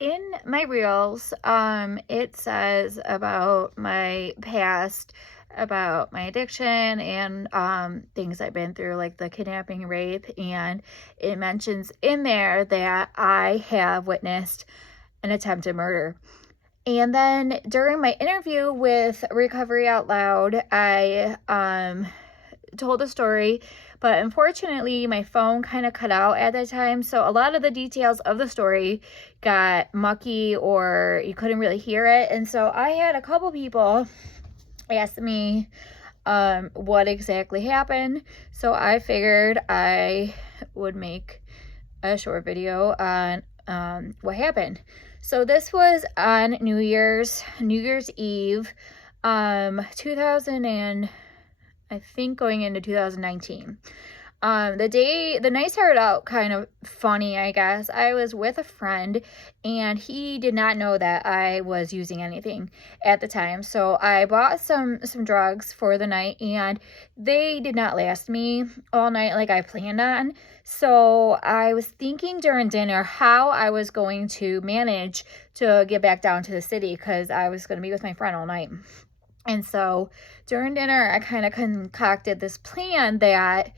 In my reels, it says about my past, about my addiction and things I've been through, like the kidnapping, rape, and it mentions in there that I have witnessed an attempted murder. And then during my interview with Recovery Out Loud, I told a story, but unfortunately my phone kind of cut out at that time, so a lot of the details of the story got mucky or you couldn't really hear it. And so I had a couple people ask me what exactly happened, so I figured I would make a short video on what happened. So this was on New Year's Eve, 2000 and I think going into 2019. The night started out kind of funny, I guess. I was with a friend and he did not know that I was using anything at the time. So I bought some drugs for the night and they did not last me all night like I planned on. So I was thinking during dinner how I was going to manage to get back down to the city because I was going to be with my friend all night. And so during dinner, I kind of concocted this plan that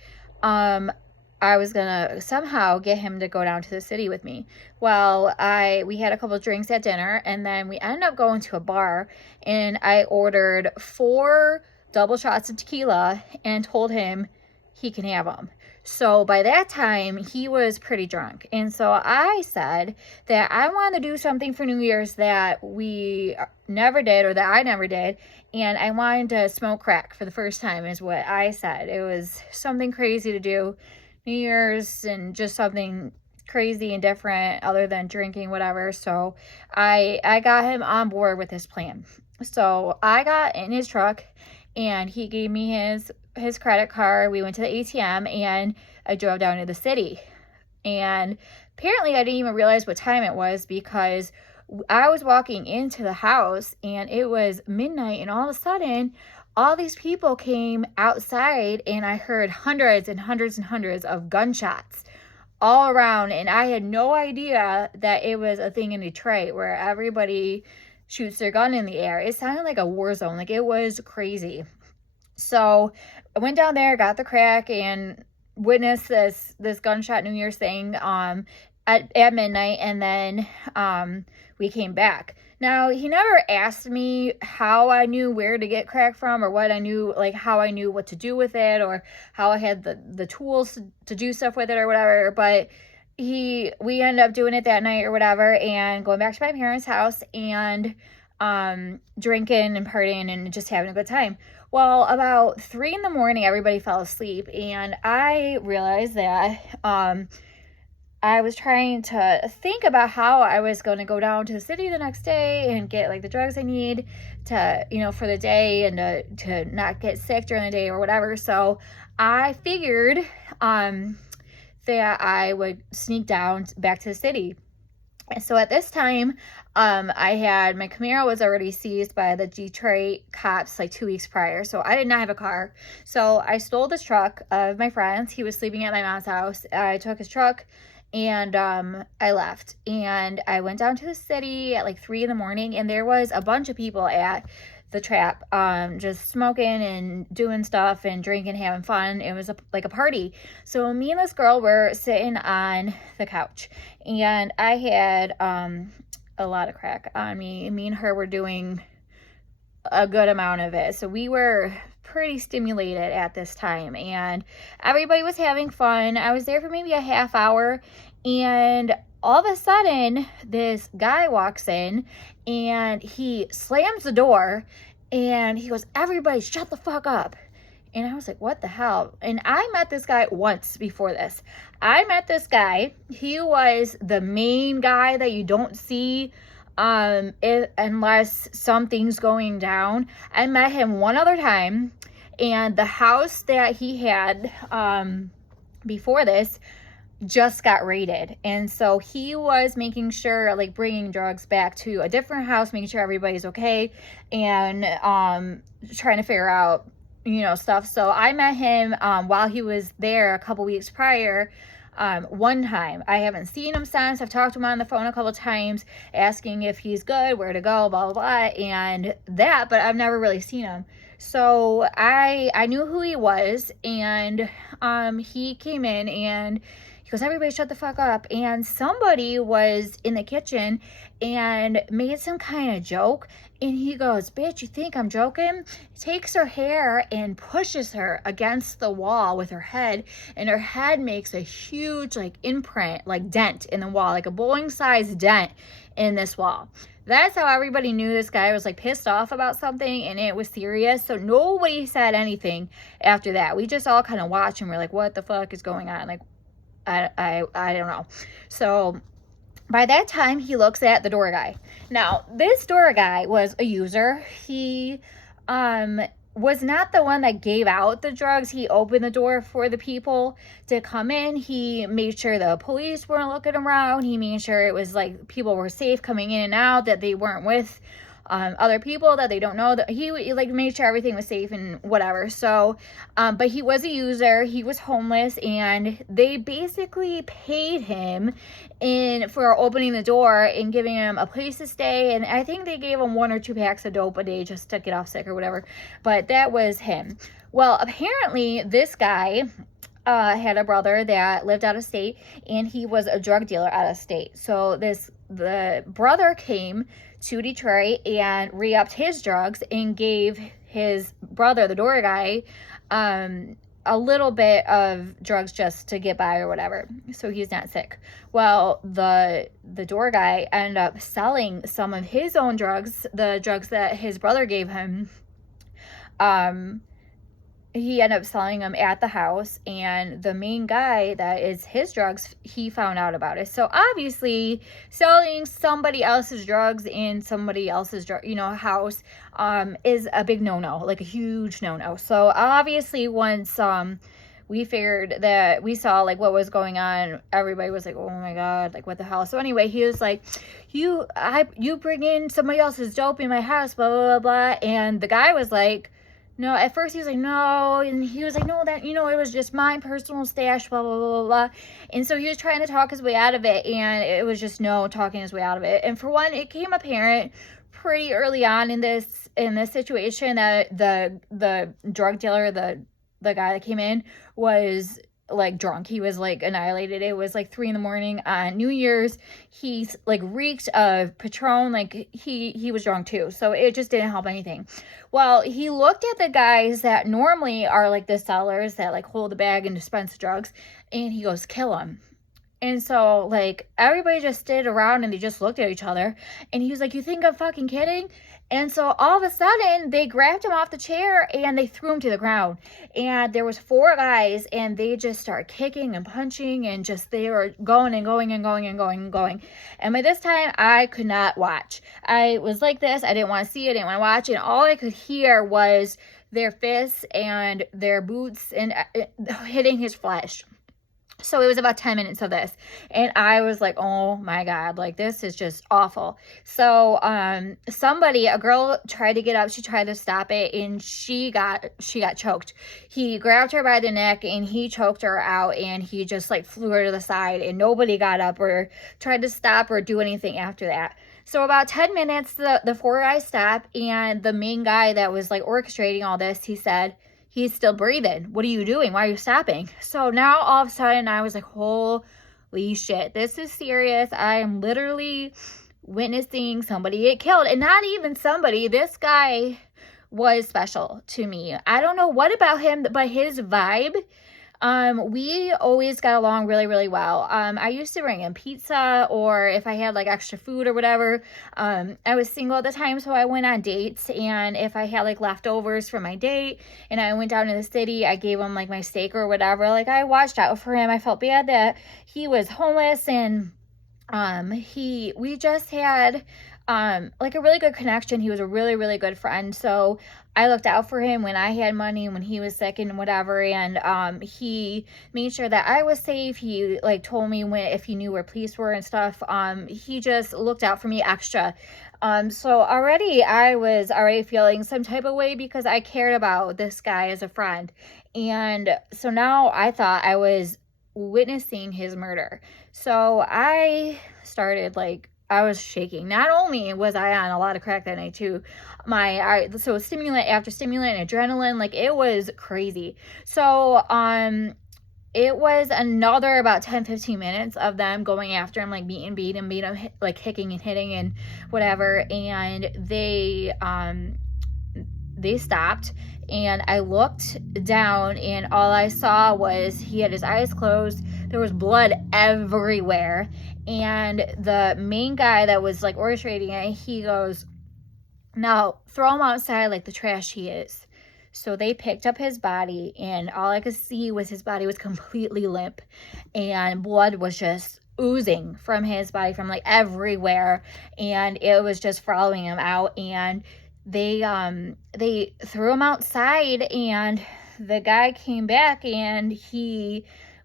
I was gonna somehow get him to go down to the city with me. Well, we had a couple of drinks at dinner, and then we ended up going to a bar, and I ordered 4 double shots of tequila and told him he can have them. So by that time, he was pretty drunk. And so I said that I want to do something for New Year's that we never did or that I never did. And I wanted to smoke crack for the first time, is what I said. It was something crazy to do New Year's and just something crazy and different other than drinking, whatever. So I got him on board with this plan. So I got in his truck and he gave me his credit card. We went to the ATM and I drove down to the city. And apparently I didn't even realize what time it was because I was walking into the house and it was midnight, and all of a sudden all these people came outside and I heard hundreds and hundreds and hundreds of gunshots all around, and I had no idea that it was a thing in Detroit where everybody shoots their gun in the air. It sounded like a war zone. Like, it was crazy. So I went down there, got the crack, and witnessed this gunshot New Year's thing at midnight, and then we came back. Now, he never asked me how I knew where to get crack from or what I knew, like how I knew what to do with it or how I had the tools to do stuff with it or whatever, but we ended up doing it that night or whatever and going back to my parents' house and drinking and partying and just having a good time. Well, about 3 in the morning, everybody fell asleep, and I realized that I was trying to think about how I was going to go down to the city the next day and get like the drugs I need to, for the day and to not get sick during the day or whatever. So I figured that I would sneak down back to the city. So at this time, I had my Camaro was already seized by the Detroit cops like 2 weeks prior. So I did not have a car. So I stole this truck of my friend's. He was sleeping at my mom's house. I took his truck and I left. And I went down to the city at like 3 in the morning, and there was a bunch of people at the trap, just smoking and doing stuff and drinking, having fun. It was like a party. So me and this girl were sitting on the couch, and I had a lot of crack on me. Me and her were doing a good amount of it. So we were pretty stimulated at this time, and everybody was having fun. I was there for maybe a half hour, and all of a sudden this guy walks in and he slams the door and he goes, "Everybody shut the fuck up." And I was like, what the hell? And I met this guy once before this. I met this guy. He was the main guy that you don't see unless something's going down. I met him one other time, and the house that he had before this just got raided, and so he was making sure, like, bringing drugs back to a different house, making sure everybody's okay, and trying to figure out stuff. So I met him while he was there a couple weeks prior, one time. I haven't seen him since. I've talked to him on the phone a couple times, asking if he's good, where to go, blah, blah, blah, and that, but I've never really seen him. So I knew who he was, and he came in and he goes, everybody shut the fuck up. And somebody was in the kitchen and made some kind of joke. And he goes, bitch, you think I'm joking? Takes her hair and pushes her against the wall with her head. And her head makes a huge like imprint, like dent in the wall, like a bowling sized dent in this wall. That's how everybody knew this guy was like pissed off about something and it was serious. So nobody said anything after that. We just all kind of watched and we're like, what the fuck is going on? Like, I don't know. So by that time, he looks at the door guy. Now, this door guy was a user. He was not the one that gave out the drugs. He opened the door for the people to come in. He made sure the police weren't looking around. He made sure it was like people were safe coming in and out, that they weren't with other people that they don't know, that he like made sure everything was safe and whatever. So but he was a user, he was homeless, and they basically paid him for opening the door and giving him a place to stay, and I think they gave him 1 or 2 packs of dope a day just to get off sick or whatever. But that was him. Well, apparently this guy had a brother that lived out of state, and he was a drug dealer out of state. So the brother came to Detroit and re-upped his drugs and gave his brother, the door guy, a little bit of drugs just to get by or whatever, so he's not sick. Well, the door guy ended up selling some of his own drugs, the drugs that his brother gave him. He ended up selling them at the house, and the main guy that is his drugs, he found out about it. So obviously selling somebody else's drugs in somebody else's house is a big no-no, like a huge no-no. So obviously once we figured that, we saw like what was going on, everybody was like, oh my god, like what the hell. So anyway, he was like, you bring in somebody else's dope in my house, blah blah blah blah. And the guy was like, no, at first he was like, no, and he was like, no, that, it was just my personal stash, blah, blah, blah, blah, blah. And so he was trying to talk his way out of it, and it was just no talking his way out of it. And for one, it came apparent pretty early on in this situation that the drug dealer, the guy that came in, was like drunk. He was like annihilated. It was like 3 a.m. on New Year's. He's like reeked of Patron. Like he was drunk too. So it just didn't help anything. Well, he looked at the guys that normally are like the sellers that like hold the bag and dispense drugs, and he goes, kill him. And so like everybody just stayed around and they just looked at each other, and he was like, you think I'm fucking kidding? And so all of a sudden they grabbed him off the chair and they threw him to the ground, and there was 4 guys, and they just started kicking and punching, and just they were going and going and going and going and going. And by this time I could not watch. I was like this, I didn't want to see it, I didn't want to watch, and all I could hear was their fists and their boots and hitting his flesh. So it was about 10 minutes of this, and I was like, oh my god, like this is just awful. So a girl tried to get up, she tried to stop it, and she got choked. He grabbed her by the neck and he choked her out, and he just like flew her to the side, and nobody got up or tried to stop or do anything after that. So about 10 minutes, the 4 guys stopped, and the main guy that was like orchestrating all this, he said, he's still breathing. What are you doing? Why are you stopping? So now all of a sudden I was like, holy shit, this is serious. I am literally witnessing somebody get killed. And not even somebody, this guy was special to me. I don't know what about him, but his vibe, we always got along really, really well. I used to bring in pizza, or if I had like extra food or whatever. I was single at the time, so I went on dates, and if I had like leftovers from my date and I went down to the city, I gave him like my steak or whatever. Like I watched out for him. I felt bad that he was homeless, and we just had like a really good connection. He was a really, really good friend. So I looked out for him when I had money, when he was sick and whatever. And he made sure that I was safe. He like told me if he knew where police were and stuff. He just looked out for me extra. So already I was already feeling some type of way because I cared about this guy as a friend. And so now I thought I was witnessing his murder. So I started like, I was shaking. Not only was I on a lot of crack that night too, so stimulant after stimulant and adrenaline, like it was crazy. So it was another about 10-15 minutes of them going after him, like beating him, like kicking and hitting and whatever. And they stopped, and I looked down, and all I saw was he had his eyes closed. There was blood everywhere. And the main guy that was like orchestrating it, he goes, "Now throw him outside like the trash he is." So they picked up his body, and all I could see was his body was completely limp, and blood was just oozing from his body from like everywhere, and it was just following him out. And they threw him outside, and the guy came back, and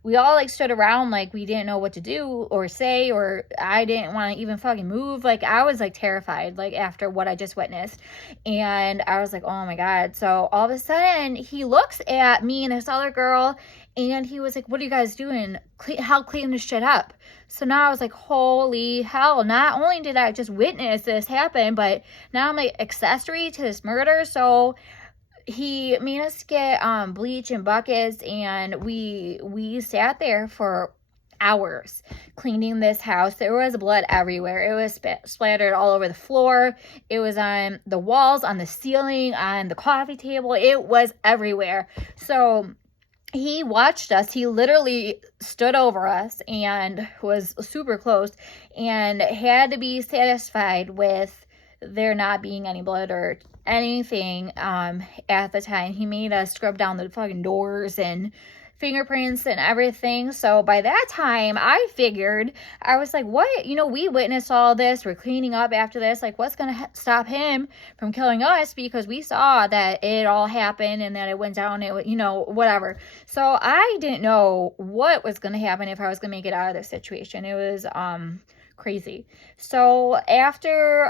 we all like stood around like we didn't know what to do or say, or I didn't want to even fucking move. Like I was like terrified, like after what I just witnessed. And I was like, oh my God. So all of a sudden he looks at me and this other girl, and he was like, what are you guys doing? Help clean this shit up. So now I was like, holy hell, not only did I just witness this happen, but now I'm like accessory to this murder. So he made us get bleach and buckets, and we sat there for hours cleaning this house. There was blood everywhere. It was splattered all over the floor. It was on the walls, on the ceiling, on the coffee table. It was everywhere. So he watched us. He literally stood over us and was super close, and had to be satisfied with there not being any blood or anything at the time. He made us scrub down the fucking doors and fingerprints and everything. So by that time, I figured, I was like, what? We witnessed all this. We're cleaning up after this. Like, what's going to stop him from killing us? Because we saw that it all happened and that it went down, whatever. So I didn't know what was going to happen, if I was going to make it out of this situation. It was crazy. So after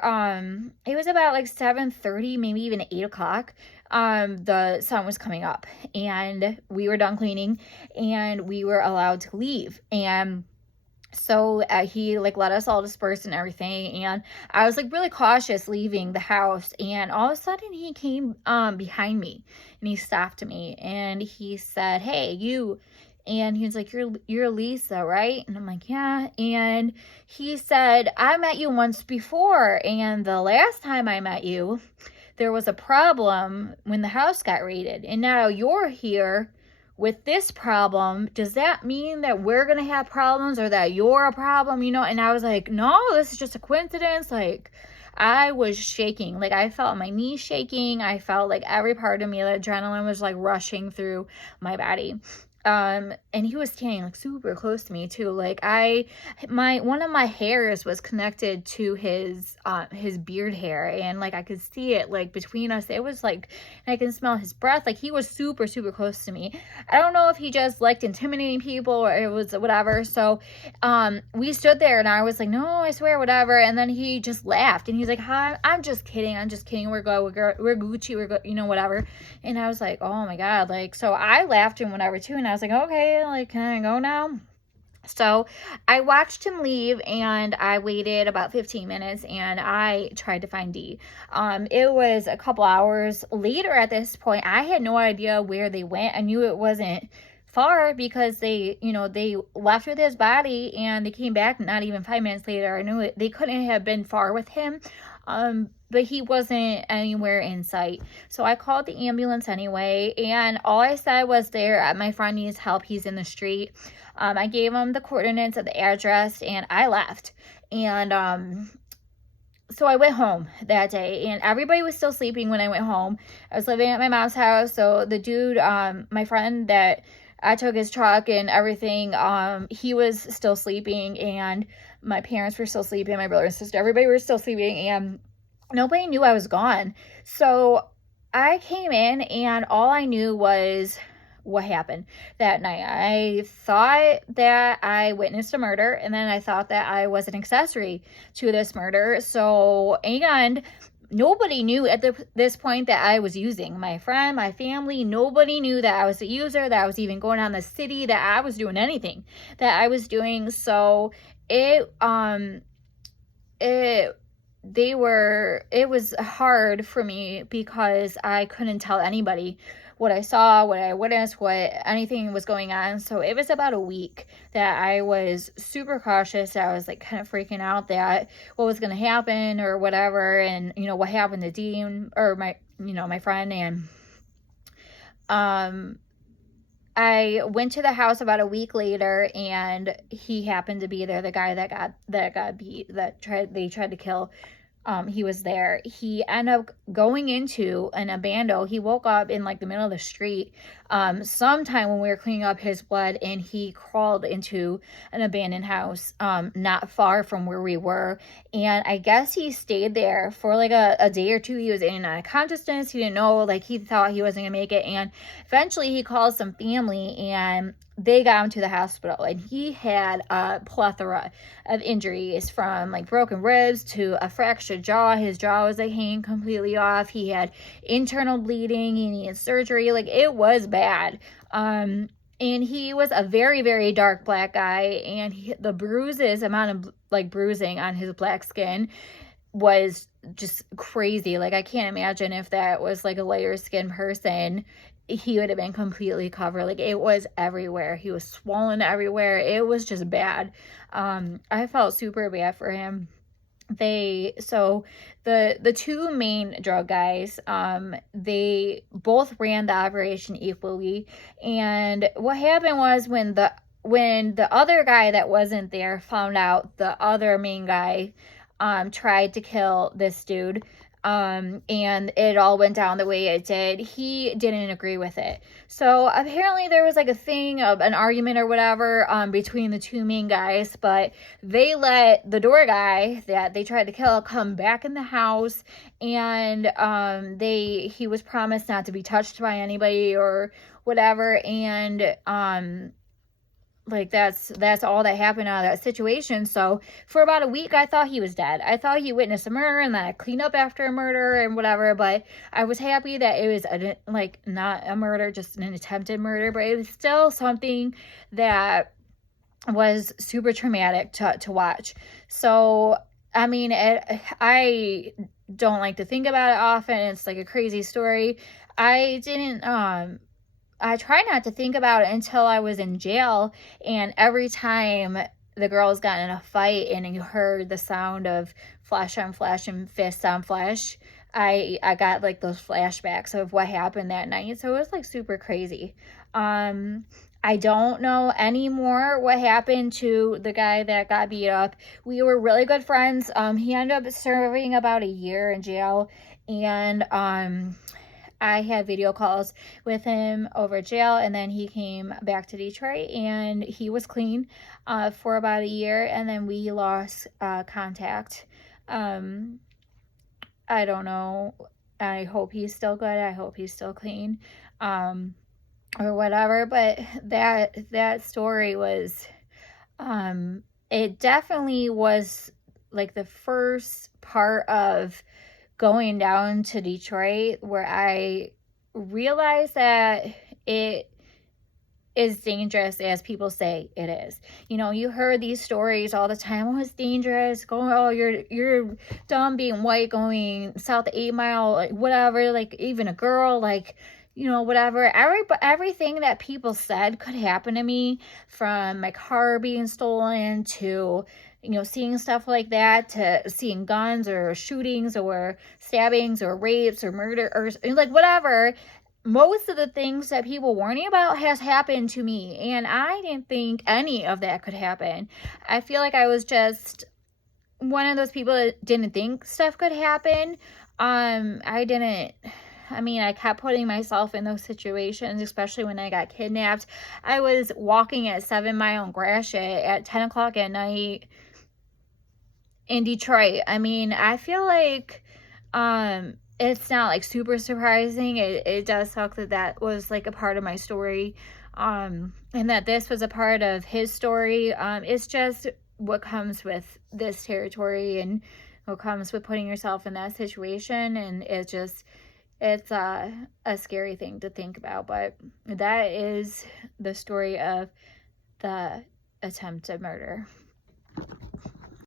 it was about like 7:30, maybe even 8 o'clock, the sun was coming up, and we were done cleaning, and we were allowed to leave. And so he like let us all disperse and everything, and I was like really cautious leaving the house. And all of a sudden he came behind me, and he stopped me, and he said, "Hey, you." And he was like, you're Lisa, right? And I'm like, yeah. And he said, I met you once before, and the last time I met you, there was a problem when the house got raided, and now you're here with this problem. Does that mean that we're gonna have problems, or that you're a problem? And I was like, no, this is just a coincidence. Like, I was shaking. Like, I felt my knees shaking. I felt like every part of me, the adrenaline was like rushing through my body. And he was standing like super close to me too. Like one of my hairs was connected to his beard hair, and like I could see it like between us. It was like, and I can smell his breath. Like, he was super, super close to me. I don't know if he just liked intimidating people, or it was whatever. So, we stood there, and I was like, no, I swear, whatever. And then he just laughed, and he's like, hi, I'm just kidding. We're Gucci. Whatever. And I was like, oh my God. Like, so I laughed and whatever too. And I was like, okay, like, can I go now? So I watched him leave, and I waited about 15 minutes, and I tried to find D. It was a couple hours later at this point. I had no idea where they went. I knew it wasn't far, because they left with his body, and they came back not even 5 minutes later. I knew it. They couldn't have been far with him. But he wasn't anywhere in sight. So I called the ambulance anyway, and all I said was, my friend needs help. He's in the street. I gave him the coordinates of the address, and I left. And so I went home that day, and everybody was still sleeping when I went home. I was living at my mom's house. So the dude, my friend that I took his truck and everything, he was still sleeping, and my parents were still sleeping, my brother and sister, everybody was still sleeping, and nobody knew I was gone. So I came in, and all I knew was what happened that night. I thought that I witnessed a murder, and then I thought that I was an accessory to this murder. So, and nobody knew at this point that I was using. My friend, my family, nobody knew that I was a user, that I was even going on the city, that I was doing anything that I was doing. So it it it was hard for me because I couldn't tell anybody what I saw, what I witnessed, what anything was going on. So it was about a week that I was super cautious. I was like kind of freaking out that what was going to happen or whatever, and what happened to Dean or my friend. And um I went to the house about a week later, and he happened to be there. The guy that got beat, they tried to kill, he was there. He ended up going into an abando. He woke up in like the middle of the street sometime when we were cleaning up his blood, and he crawled into an abandoned house not far from where we were. And I guess he stayed there for like a day or two. He was in and out of consciousness. He didn't know, like he thought he wasn't gonna make it. And eventually he called some family, and they got him to the hospital, and he had a plethora of injuries, from like broken ribs to a fractured jaw. His jaw was like hanging completely off. He had internal bleeding. He needed surgery. Like it was bad. And he was a very, very dark black guy, and the amount of like bruising on his black skin was just crazy. Like I can't imagine if that was like a lighter skin person, he would have been completely covered. Like it was everywhere. He was swollen everywhere. It was just bad. I felt super bad for him. The two main drug guys, they both ran the operation equally. And what happened was, when the other guy that wasn't there found out the other main guy tried to kill this dude, and it all went down the way it did, he didn't agree with it. So apparently there was like a thing of an argument or whatever between the two main guys, but they let the door guy that they tried to kill come back in the house, and he was promised not to be touched by anybody or whatever. And like that's all that happened out of that situation. So for about a week I thought he was dead. I thought he witnessed a murder and then I cleaned up after a murder and whatever, but I was happy that it was not a murder, just an attempted murder. But it was still something that was super traumatic to watch. So I mean, I don't like to think about it often. It's like a crazy story. I try not to think about it until I was in jail, and every time the girls got in a fight and you heard the sound of flesh on flesh and fist on flesh, I got like those flashbacks of what happened that night. So it was like super crazy. I don't know anymore what happened to the guy that got beat up. We were really good friends. He ended up serving about a year in jail, and I had video calls with him over jail, and then he came back to Detroit, and he was clean for about a year, and then we lost contact. I don't know. I hope he's still good. I hope he's still clean, or whatever. But that story was, it definitely was like the first part of going down to Detroit where I realized that it is dangerous as people say it is. You heard these stories all the time. Oh, it's dangerous. You're dumb being white going south 8 Mile, like whatever, like even a girl, like whatever. Everything that people said could happen to me, from my car being stolen to seeing stuff like that, to seeing guns or shootings or stabbings or rapes or murder or like whatever. Most of the things that people warn you about has happened to me, and I didn't think any of that could happen. I feel like I was just one of those people that didn't think stuff could happen. I kept putting myself in those situations, especially when I got kidnapped. I was walking at 7 Mile and Gratiot at 10 o'clock at night in Detroit. I feel like it's not like super surprising. It does suck that was like a part of my story, and that this was a part of his story. It's just what comes with this territory and what comes with putting yourself in that situation, and it's a scary thing to think about. But that is the story of the attempted murder.